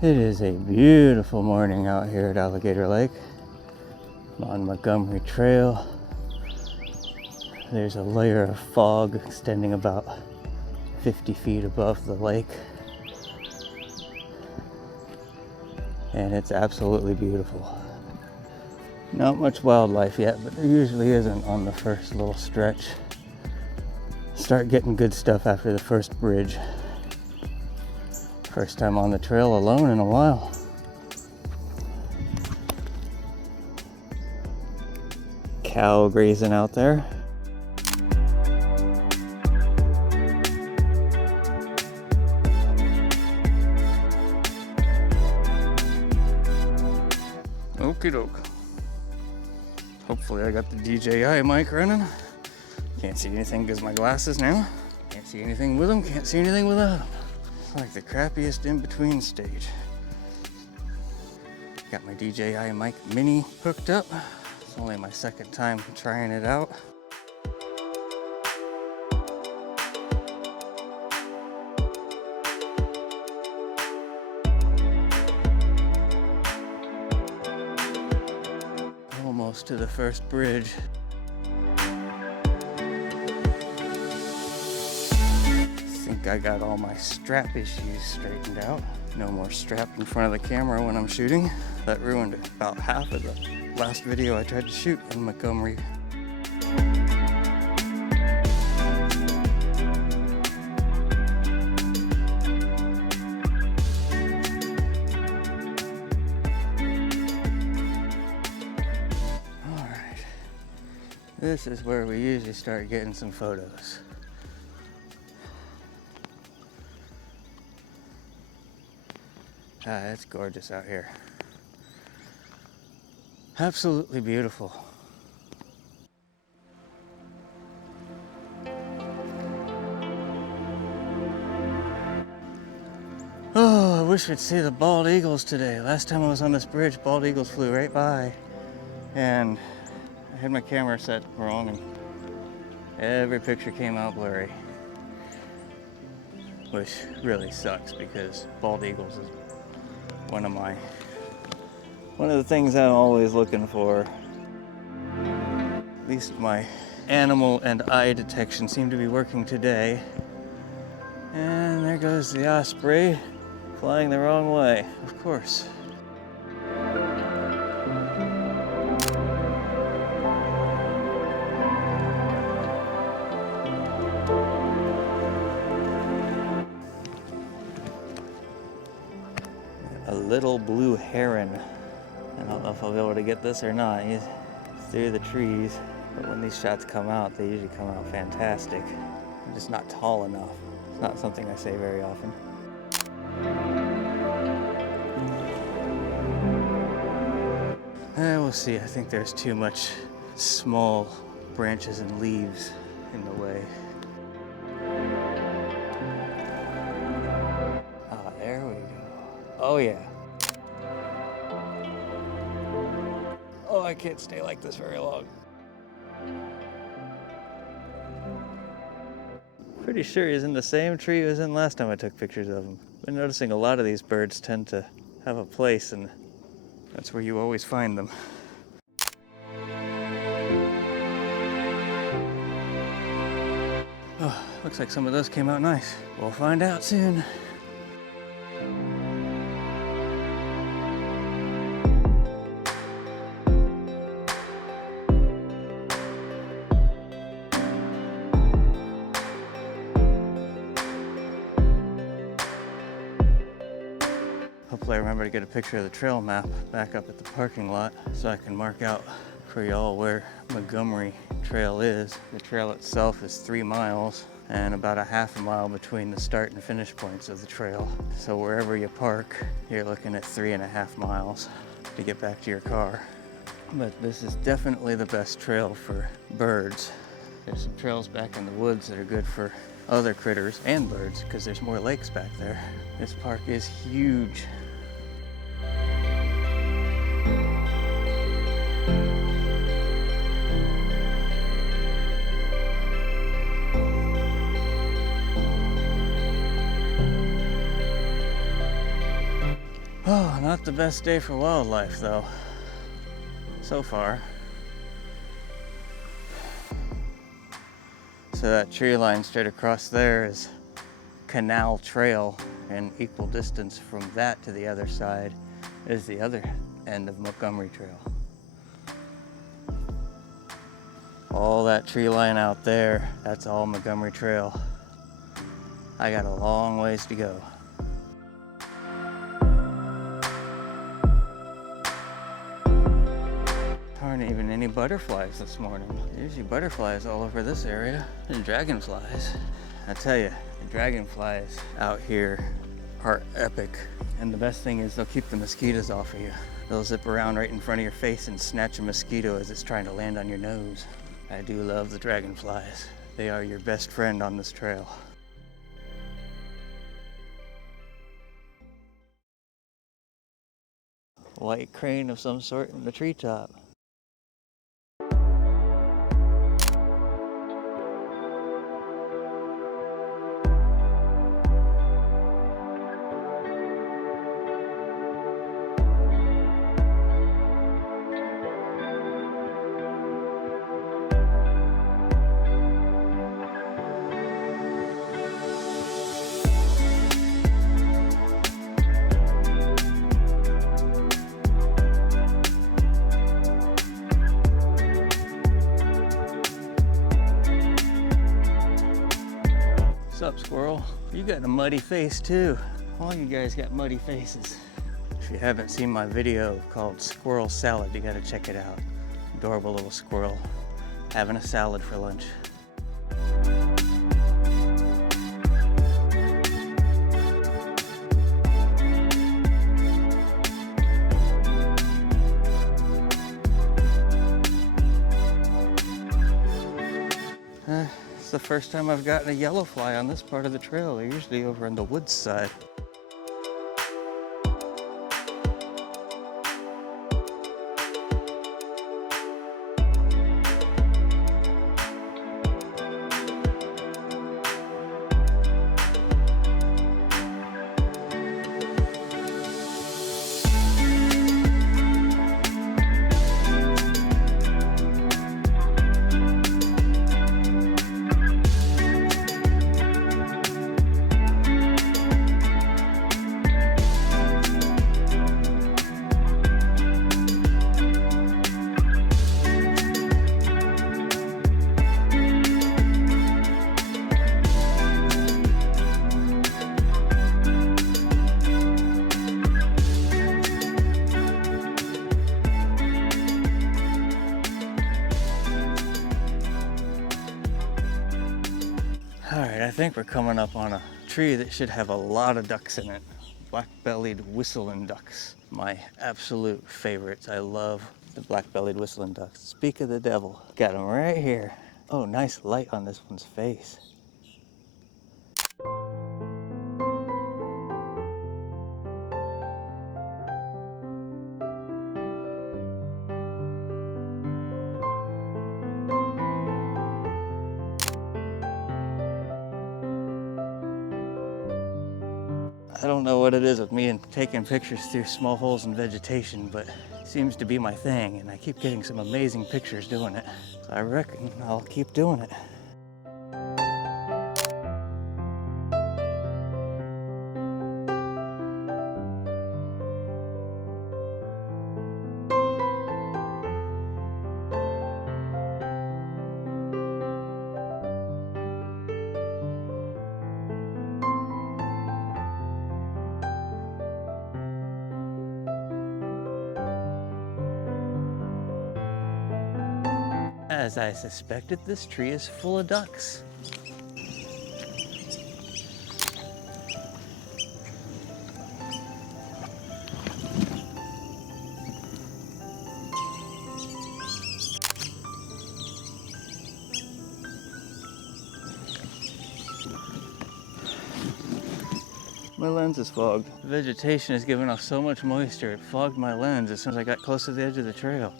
It is a beautiful morning out here at Alligator Lake. I'm on Montgomery Trail. There's a layer of fog extending about 50 feet above the lake. And it's absolutely beautiful. Not much wildlife yet, but there usually isn't on the first little stretch. Start getting good stuff after the first bridge. First time on the trail alone in a while. Cow grazing out there. Okie doke. Hopefully I got the DJI mic running. Can't see anything because my glasses now. Can't see anything with them, can't see anything without them. Like the crappiest in-between stage. Got my DJI mic mini hooked up. It's only my second time trying it out. Almost to the first bridge. I got all my strap issues straightened out. No more strap in front of the camera when I'm shooting. That ruined about half of the last video I tried to shoot in Montgomery. All right, this is where we usually start getting some photos. It's gorgeous out here. Absolutely beautiful. Oh, I wish we'd see the bald eagles today. Last time I was on this bridge, bald eagles flew right by. And I had my camera set wrong and every picture came out blurry. Which really sucks because bald eagles is one of the things I'm always looking for. At least my animal and eye detection seem to be working today. And there goes the osprey flying the wrong way, of course. A little blue heron. I don't know if I'll be able to get this or not. He's through the trees, but when these shots come out, they usually come out fantastic. I'm just not tall enough. It's not something I say very often. We'll see. I think there's too much small branches and leaves in the way. There we go. Oh yeah. Oh, I can't stay like this very long. Pretty sure he's in the same tree he was in last time I took pictures of him. Been noticing a lot of these birds tend to have a place, and that's where you always find them. Oh, looks like some of those came out nice. We'll find out soon. Hopefully I remember to get a picture of the trail map back up at the parking lot so I can mark out for y'all where Montgomery Trail is. The trail itself is 3 miles and about a half a mile between the start and finish points of the trail. So wherever you park, you're looking at 3.5 miles to get back to your car. But this is definitely the best trail for birds. There's some trails back in the woods that are good for other critters and birds because there's more lakes back there. This park is huge. Oh, not the best day for wildlife though, so far. So that tree line straight across there is Canal Trail, and equal distance from that to the other side is the other end of Montgomery Trail. All that tree line out there, that's all Montgomery Trail. I got a long ways to go. Aren't even any butterflies this morning. Usually butterflies all over this area, and dragonflies. I tell you, the dragonflies out here are epic. And the best thing is they'll keep the mosquitoes off of you. They'll zip around right in front of your face and snatch a mosquito as it's trying to land on your nose. I do love the dragonflies. They are your best friend on this trail. White crane of some sort in the treetop. What's up, squirrel? You got a muddy face too. All you guys got muddy faces. If you haven't seen my video called Squirrel Salad, you gotta check it out. Adorable little squirrel having a salad for lunch. It's the first time I've gotten a yellow fly on this part of the trail. They're usually over on the woods side. Alright, I think we're coming up on a tree that should have a lot of ducks in it. Black-bellied whistling ducks. My absolute favorites. I love the black-bellied whistling ducks. Speak of the devil. Got them right here. Oh, nice light on this one's face. I don't know what it is with me and taking pictures through small holes in vegetation, but it seems to be my thing, and I keep getting some amazing pictures doing it. So I reckon I'll keep doing it. As I suspected, this tree is full of ducks. My lens is fogged. The vegetation is giving off so much moisture, it fogged my lens as soon as I got close to the edge of the trail.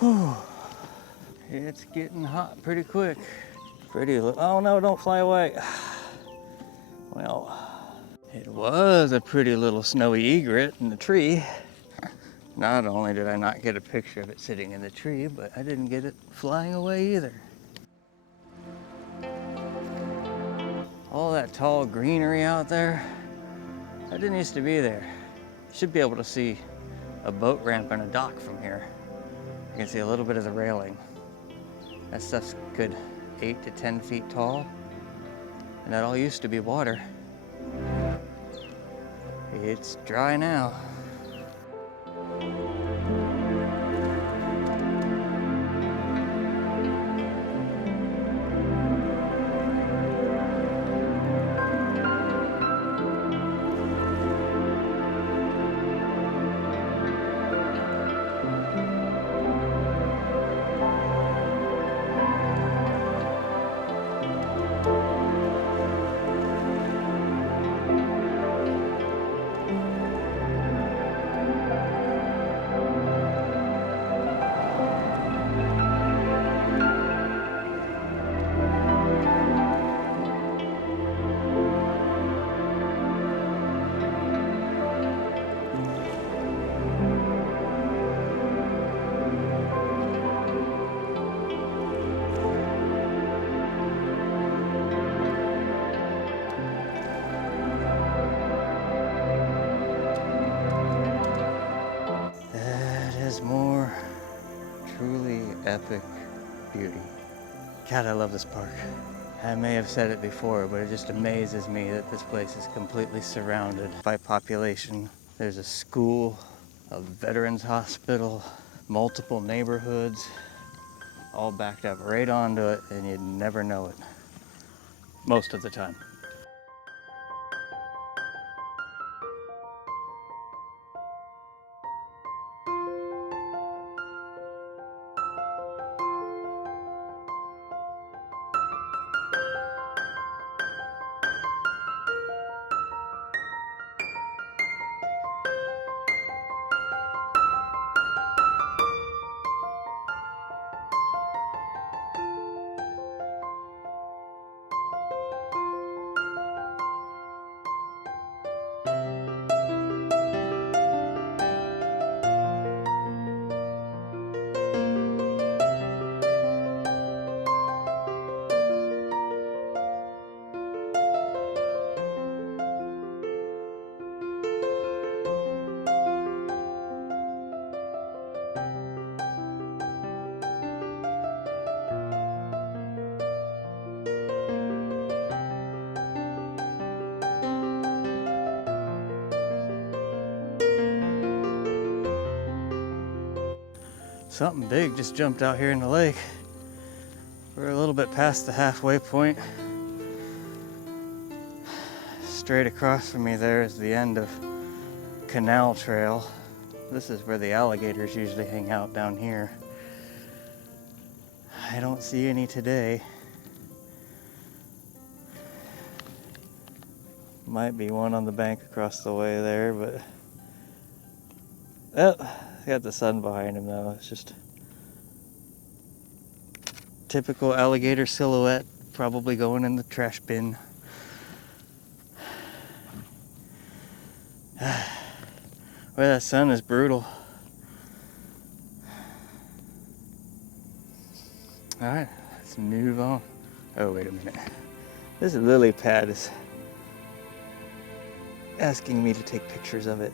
Whew. It's getting hot pretty quick. Oh no, don't fly away. Well, it was a pretty little snowy egret in the tree. Not only did I not get a picture of it sitting in the tree, but I didn't get it flying away either. All that tall greenery out there, that didn't used to be there. You should be able to see a boat ramp and a dock from here. You can see a little bit of the railing. That stuff's good 8 to 10 feet tall, and that all used to be water. It's dry now. More truly epic beauty. God, I love this park. I may have said it before, but it just amazes me that this place is completely surrounded by population. There's a school, a veterans hospital, multiple neighborhoods, all backed up right onto it, and you'd never know it, most of the time. Something big just jumped out here in the lake. We're a little bit past the halfway point. Straight across from me there is the end of Canal Trail. This is where the alligators usually hang out down here. I don't see any today. Might be one on the bank across the way there, but oh, got the sun behind him though. It's just typical alligator silhouette, probably going in the trash bin. Boy, that sun is brutal. All right, let's move on. Oh, wait a minute. This lily pad is asking me to take pictures of it.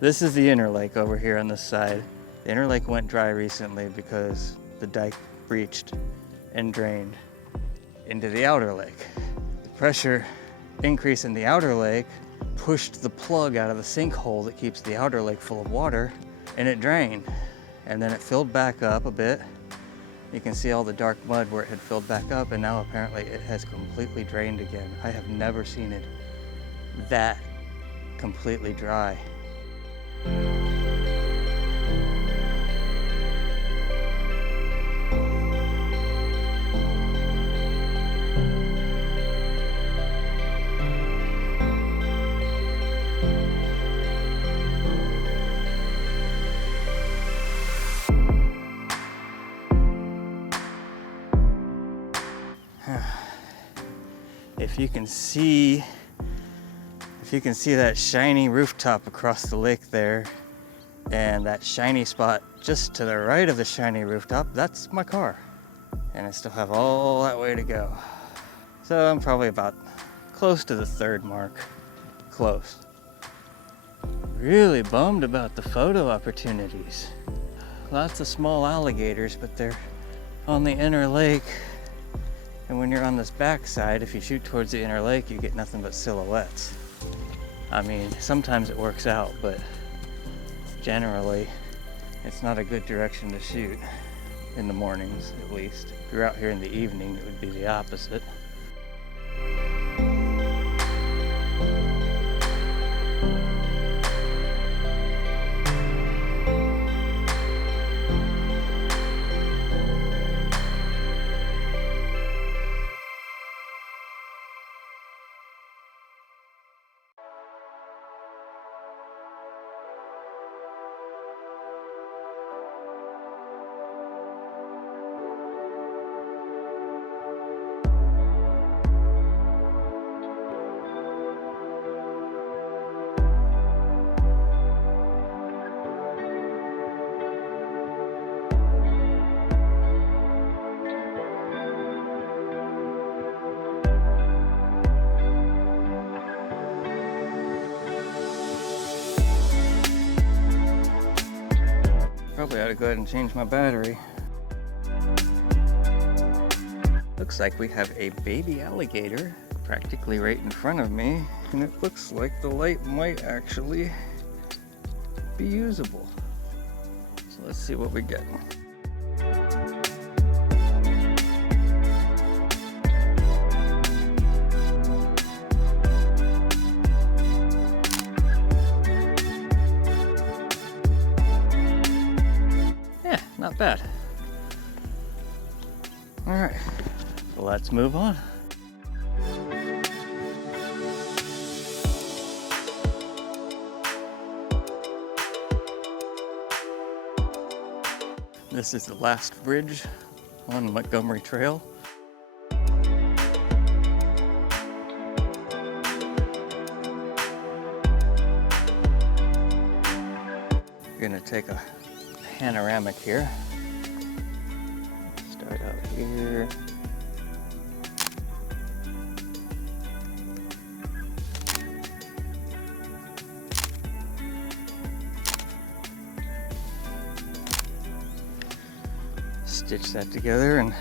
This is the inner lake over here on this side. The inner lake went dry recently because the dike breached and drained into the outer lake. The pressure increase in the outer lake pushed the plug out of the sinkhole that keeps the outer lake full of water, and it drained. And then it filled back up a bit. You can see all the dark mud where it had filled back up, and now apparently it has completely drained again. I have never seen it that completely dry. If you can see that shiny rooftop across the lake there, and that shiny spot just to the right of the shiny rooftop, that's my car. And I still have all that way to go. So I'm probably about close to the third mark. Close. Really bummed about the photo opportunities. Lots of small alligators, but they're on the inner lake. And when you're on this backside, if you shoot towards the inner lake, you get nothing but silhouettes. I mean, sometimes it works out, but generally, it's not a good direction to shoot. In the mornings, at least. If you're out here in the evening, it would be the opposite. Probably ought to go ahead and change my battery. Looks like we have a baby alligator practically right in front of me, and it looks like the light might actually be usable. So let's see what we get. Not bad. All right, let's move on. This is the last bridge on Montgomery Trail. We're gonna take a panoramic here. Start out here. Stitch that together and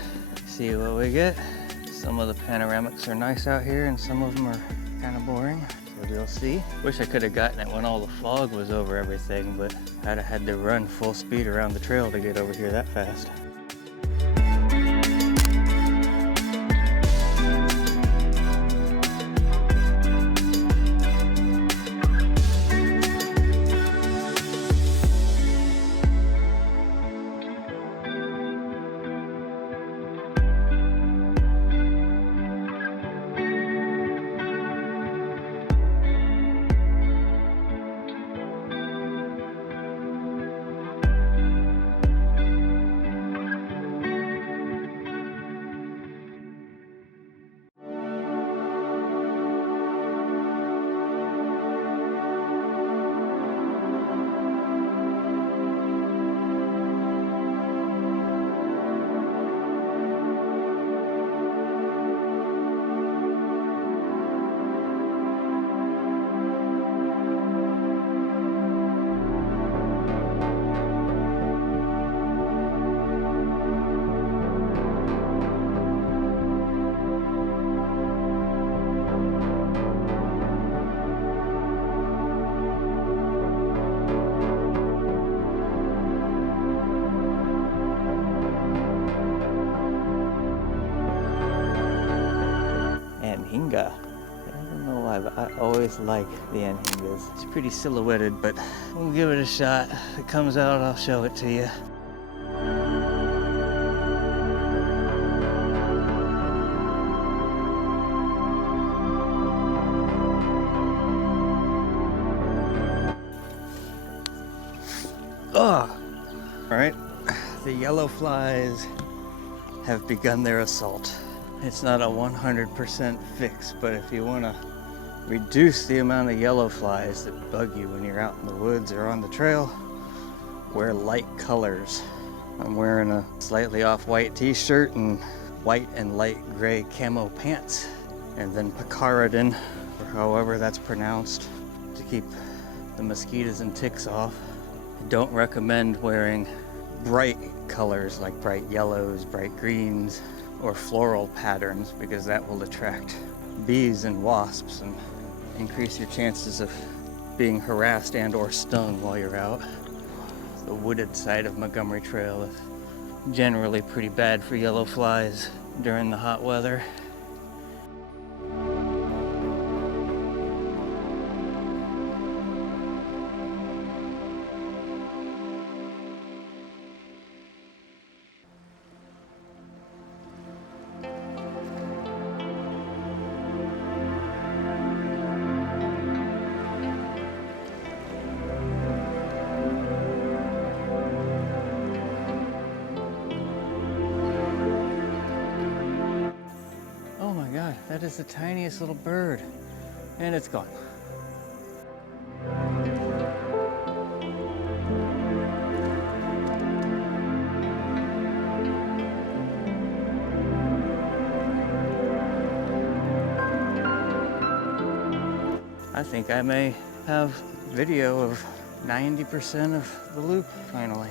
see what we get. Some of the panoramics are nice out here and some of them are kind of boring. So we'll see. Wish I could have gotten it when all the fog was over everything, but I'd have had to run full speed around the trail to get over here that fast. I don't know why, but but I always like the anhingas. It's pretty silhouetted, but we'll give it a shot. If it comes out, I'll show it to you. Oh! Alright, the yellow flies have begun their assault. It's not a 100% fix, but if you want to reduce the amount of yellow flies that bug you when you're out in the woods or on the trail, wear light colors. I'm wearing a slightly off-white t-shirt and white and light gray camo pants, and then picaridin, or however that's pronounced, to keep the mosquitoes and ticks off. I don't recommend wearing bright colors like bright yellows, bright greens, or floral patterns, because that will attract bees and wasps and increase your chances of being harassed and or stung while you're out. The wooded side of Montgomery Trail is generally pretty bad for yellow flies during the hot weather. That is the tiniest little bird, and it's gone. I think I may have video of 90% of the loop finally.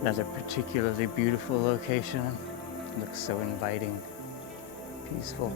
Another particularly beautiful location. Looks so inviting, peaceful.